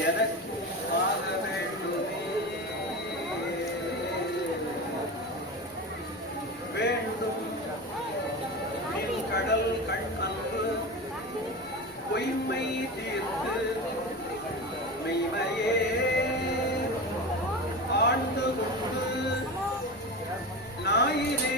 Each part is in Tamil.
எனக்கு வாத வேண்டுமே வேண்டும் என் கடல் கண்ணன்பு பொய்மை தீர்த்து மெய்மையே ஆண்டு கொண்டு ஞாயிறு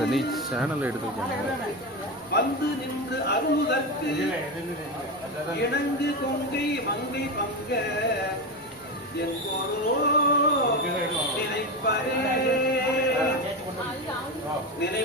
சனி சேனல் எடுத்துருக்காங்க வந்து நின்று அருமுதற்கு இணங்கு கொங்கை மங்கை பங்க என்போரோ நினைப்பரே. நினை